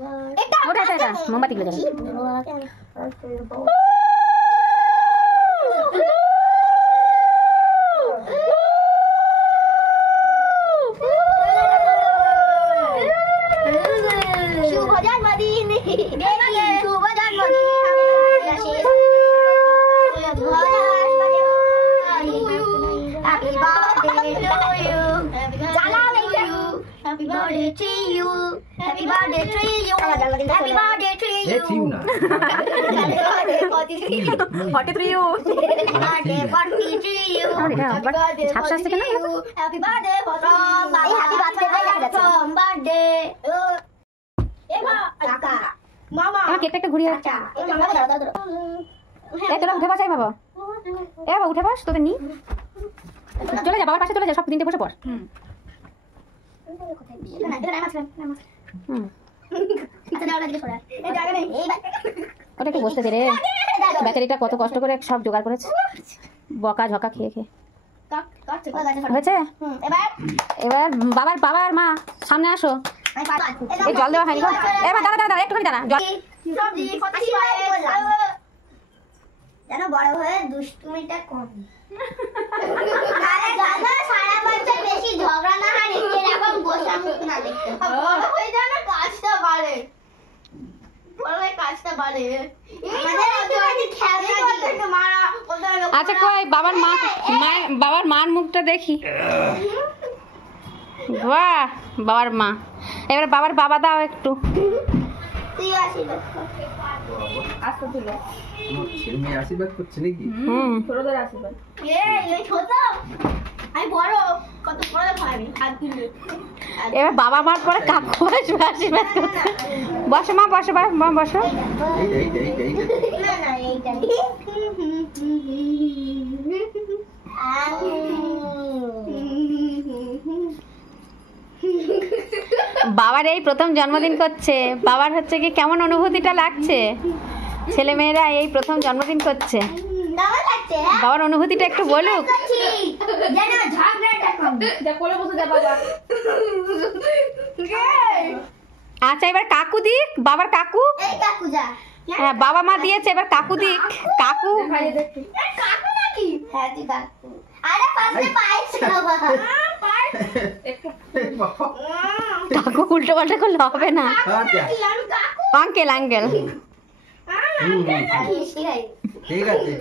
ওটা এটা মোমবাতি গুলো জ্বালা। Happy birthday to you. Happy birthday to you. Happy birthday to you. Hey, you na. 43 you. Happy birthday to you. Happy birthday to you. Happy birthday from Baba. Happy birthday from birthday. Eva, Kaka. Mama. আমার কেকটা একটু ঘুরিয়ে Acha. Mama দাও দাও। এই তোরা উঠে বসাই বাবা। এ বাবা উঠে বস, তোদের নি চলে যা, বাবার পাশে চলে যা, সব তিনটে বসে পড়। ওটা একটু বসতে দে রে, বেচারিটা কত কষ্ট করে সব জোগাড় করেছে, বকা ঝকা খেয়ে খেয়ে। হয়েছে? এবার বাবার মা সামনে আসো। এই জল দেওয়া হয়নি গো। এবার দাঁড়া দাঁড়া একটুখানি দাঁড়া, জল যেন বড় হয়ে দুষ্টুমিটা কম। আরে দাদা সারা বছর বেশি ঝগড়া না হয়, এরকম গোসা মুখ না দেখতে। বড় হয়ে যেন কাজটা বাড়ে, বড় হয়ে কাজটা বাড়ে। আমাদের একটুখানি খেলনা দিতে মারা ওদের। আচ্ছা কই বাবার মার মুখটা দেখি। বাহ, বাবার মা। এবার বাবার বাবা দাও একটু। তুই আসিস আস্তে তুলে। ছেলে মেয়ে আশীর্বাদ করছে নাকি? ছোটদের আশীর্বাদ। এই ছোট, আমি বড়, কত বড় ভাবি হাত দিলে। এবার বাবা মার পরে কাকু আসবে আশীর্বাদ করতে। বসো মা, বসো মা, বসো। না না এইটা বাবার এই প্রথম জন্মদিন করছে, বাবার হচ্ছে কি কেমন অনুভূতিটা লাগছে? ছেলে মেয়েরা এই প্রথম জন্মদিন করছে, কেমন লাগছে? বাবার অনুভূতিটা একটু বলুক। যেন ঝগড়াটা কম। যা কোলে বসে যা বাবা। আচ্ছা এবার কাকু দিক, বাবার কাকু। এই কাকু যা। হ্যাঁ বাবা মা দিয়েছে, এবার কাকু দিক। কাকু কাকু নাকি? হ্যাঁ তুই কাকু। আরে পাশে পাইছ বাবা। কাকু উল্টো পাল্টা করলে হবে না। আমি কাকু। Uncle uncle. ঠিক আছে।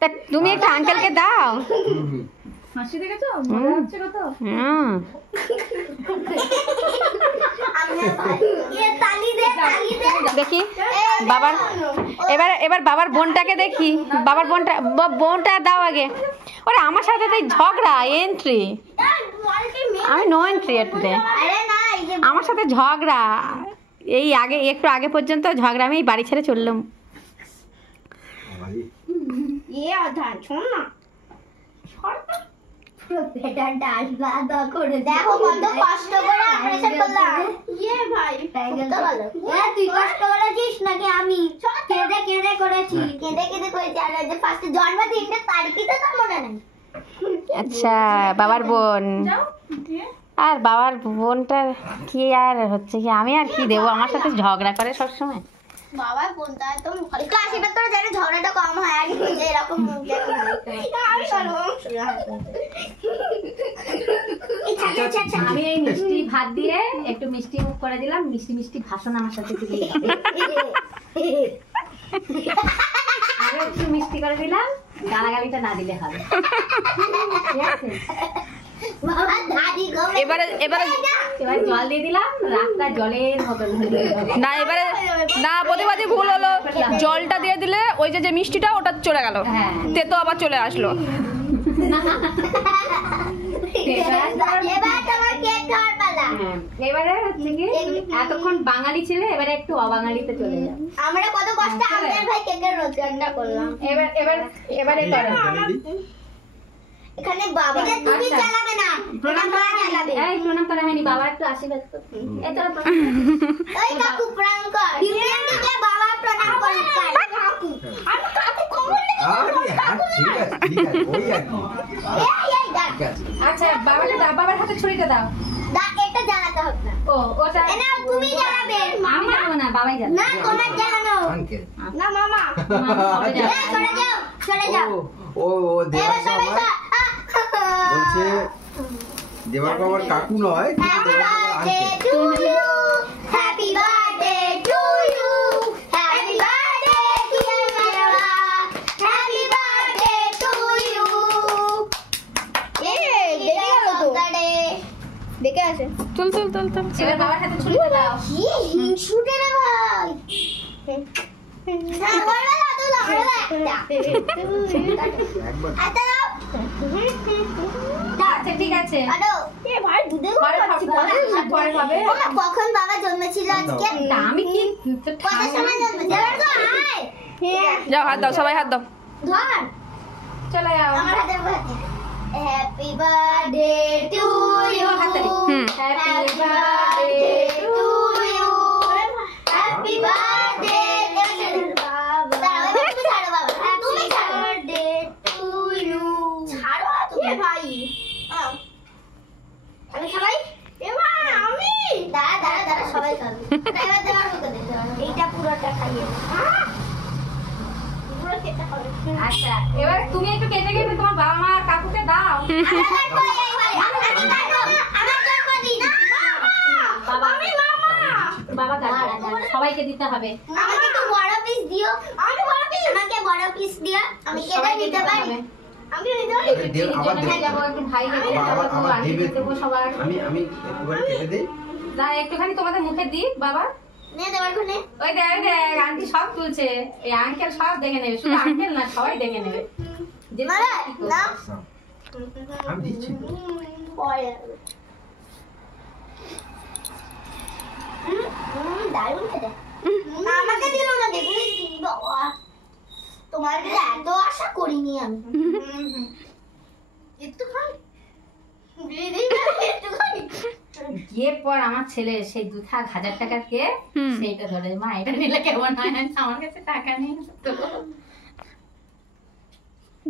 তা তুমি একটা আঙ্কেলকে দাও। হাসি দেখেছো? মজা হচ্ছে কত? দেখি বাবার, এবার বাবার বোনটাকে দেখি। বাবার বোনটা দাও আগে। ওরে আমার সাথে তো ঝগড়া এন্ট্রি, আমি নো এন্ট্রি এতে। আমার সাথে ঝগড়া, এই আগে একটু আগে পর্যন্ত ঝগড়া, আমি বাড়ি ছেড়ে চললাম। দেখো কত কষ্ট করে অপারেশন করলাম। তুই কষ্ট করেছিস নাকি আমি? কেঁদে কেঁদে করেছি, কেঁদে কেঁদে করেছি। আর ফার্স্ট জন্মদিনটা তারিখই তো তোর মনে নেই। আচ্ছা বাবার বোন, আর বাবার বোনটা কি আর হচ্ছে কি, আমি আর কি দেবো, আমার সাথে ঝগড়া করে সবসময়। বাবার বোনটা তো আশীর্বাদ করে যেন ঝগড়াটা কম হয়, আর যে এরকম আমি এই মিষ্টি ভাত দিয়ে একটু মিষ্টি মুখ করে দিলাম, মিষ্টি মিষ্টি ভাষণ আমার সাথে দিলে আরো একটু মিষ্টি করে দিলাম, গালাগালিটা না দিলে হবে। এবারে জল দিয়ে দিলাম, রাতটা জলের মতো না এবারে না, প্রতিবাদী ভুল হলো, জলটা দিয়ে দিলে ওই যে মিষ্টিটা ওটা চলে গেল, তেতো আবার চলে আসলো। এবারে হচ্ছে কি এতক্ষণ বাঙালি ছিল, এবারে একটু অবাঙালিতে চলে যাও। আমরা কত কষ্ট আমাদের ভাই কেকের রোজগারটা করলাম। এবারে করো। এখানে বাবা তুমি চালাবে না, প্রণাম করা চালাবে। এই প্রণাম করা হয়নি, বাবা একটু আশীর্বাদ করো। এই তো ওই কাকু প্রণাম কর, দিদিকে বাবা প্রণাম করে কাকু। আমি কাকু কখন ঠিক আছে ঠিক আছে, ওই আর কি। এই দেখ। আচ্ছা বাবার হাতে ছুরিটা দাও। এটা ওটা জানাতে হবে না। ও ওটা এ নাও, তুমি জানাবে। আমি জানবো না, বাবাই জানবে। না, তোমার জানানো। আঙ্কেল না, মামা। হবে এ, সরে যাও, সরে যাও। ও দেবার এবার সবাই বাবা বলছে দেবার বাবার কাকু নয় কিন্তু Happy দেবার বাবার birthday to you. Happy birthday to you. Happy birthday to you. দেখে আছে। চল চল চল চল এবার বাবার হাতে ছুরিটা দাও। কি হিংসুটে রে ভাই। হ্যাঁ, বলবে না তো আমরা একটা। একবার আচ্ছা দাও। আচ্ছা ঠিক আছে। আরো এ ভাই দুধে পরে পরে পাবে। ওমা, কখন বাবা জন্মেছিল আজকে? তা আমি কি কত সময় জন্মেছিল? এবার তো আয়। যাও হাত দাও, সবাই হাত দাও। ধর চলে যাও। আমার হাতে হাতে। Happy birthday to you. Hmm. Happy birthday to you. Happy birthday তুমি ছাড়ো বাবা। তুমি ছাড়ো। Birthday to you. ছাড়ো তুমি ভাই। আমি সবাই এবার আমি দাঁড়া দাঁড়া দাঁড়া সবাই খাবে। এবার দেওয়ার মতো দে। এইটা পুরোটা খাইয়ে পুরো খেতে হবে। আচ্ছা এবার তুমি একটু কেটে কেটে তোমার বাবা মা আর কাকুকে দাও। বাবা দাঁড়া সবাইকে দিতে হবে। আমাকে একটু বড় পিস দিও। আমাকে বড় পিস দিও। আমি কেটে নিতে পারি। আমি নিতে পারি। আবার হ্যাঁ, যাবো একটু ভাইকে দেবো, আবার আন্টিকে দেবে দেবো সবার। আমি একবার কেটে দেই দাঁড়া একটুখানি তোমাদের মুখে দিই বাবা। নে দেবার কোনে। ওই দেখ আন্টি সব তুলছে। এই আঙ্কেল সব দেখে নেবে, শুধু আঙ্কেল না সবাই দেখে নেবে। যে মারা না আমি দিচ্ছি পরে দারুণ খেতে। আমাকে দিল না দেখুন বাবা। তোমার কাছে এত আশা করিনি আমি। একটুখানি একটুখানি গিয়ে পর আমার ছেলে সেই 2,000 টাকার কে হুম। সেইটা ধরে মা এটা নিলে কেমন হয়? আমার কাছে টাকা নেই তো।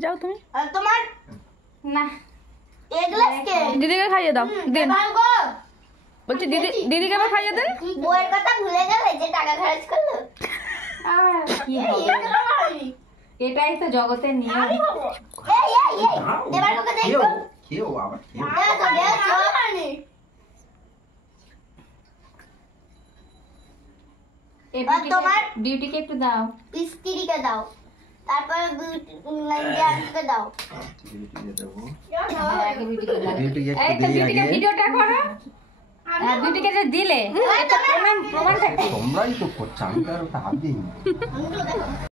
যাও তুমি, আর তোমার না এগুলাস কে দিদিকে খাইয়ে দাও। দিন, ভালো বলছি দিদিকে আবার খাইয়ে দেন। বইয়ের কথা ভুলে গেলে যে টাকা খরচ করলো। আর কি হবে? এটাই তো জগতের নিয়ম। এই এবার ওকে দেখো। খেও আবার খেও দেখো এবার তোমার ডিউটিকে একটু দাও। স্ত্রীকে দাও। তারপরে আন্টিকে দাও। দেবো হ্যাঁ, আগে বিউটিকে দাও। বিউটিকে এই একটু তো দিই বিউটিকে আগে ভিডিওটা করো। বিউটিকে যে দিলে এটা প্রমাণটা তোমরাই তো করছো আমি তো আর ওটা হাত দিইনি আমিও দেখো।